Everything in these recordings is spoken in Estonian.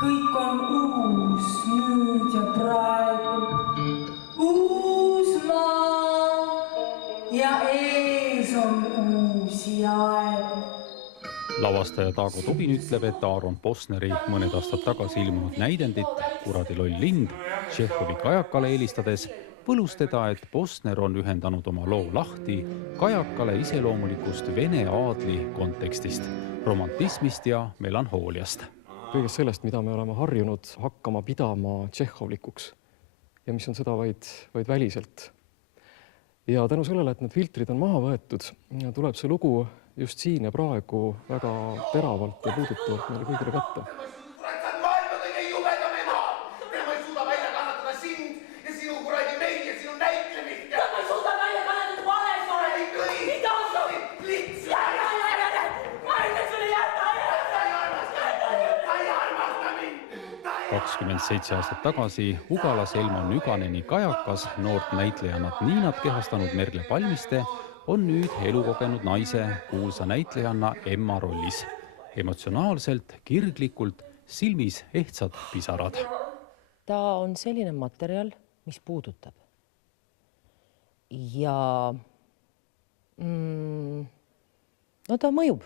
Kõik on uus nüüd ja praegu. Uus maa ja ees on uusi aegu. Lavastaja Taago Tubin ütleb, et Aaron Posneri mõned aastad tagasi ilmunud näidendit Kuradi loll lind Tšehhovi kajakale eelistades põlus teda, et Posner on ühendanud oma loo lahti kajakale iseloomulikust Vene aadli kontekstist, romantismist ja melanhooliast. Kõigest sellest, mida me oleme harjunud hakkama pidama tšehhovlikuks ja mis on seda vaid väliselt. Ja tänu sellele, et need filtrid on maha võetud, tuleb see lugu just siin ja praegu väga teravalt ja puudutavalt meile kõigile kätte. Kakskümmend 7 aastat tagasi Ugalas Elmo Nüganeni kajakas noort näitlejannat Niinat kehastanud Merle Palmiste on nüüd elukogenud naise kuulsa näitlejanna Emma rollis. Emotsionaalselt, kirglikult, silmis ehtsad pisarad. Ta on selline materjal, mis puudutab. Ja ta mõjub.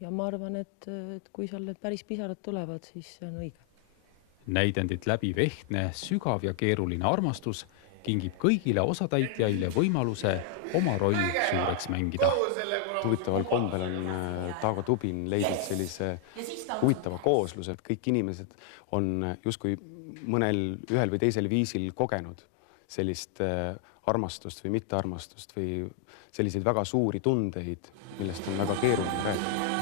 Ja ma arvan, et kui seal need päris pisarad tulevad, siis see on õige. Näidendit läbiv ehtne, sügav ja keeruline armastus kingib kõigile osatäitjaile võimaluse oma roll suureks mängida. Huvitaval kombel on Taago Tubin leidnud sellise huvitava koosluse, et kõik inimesed on justkui ühel või teisel viisil kogenud sellist armastust või mittearmastust või selliseid väga suuri tundeid, millest on väga keeruline rääkida.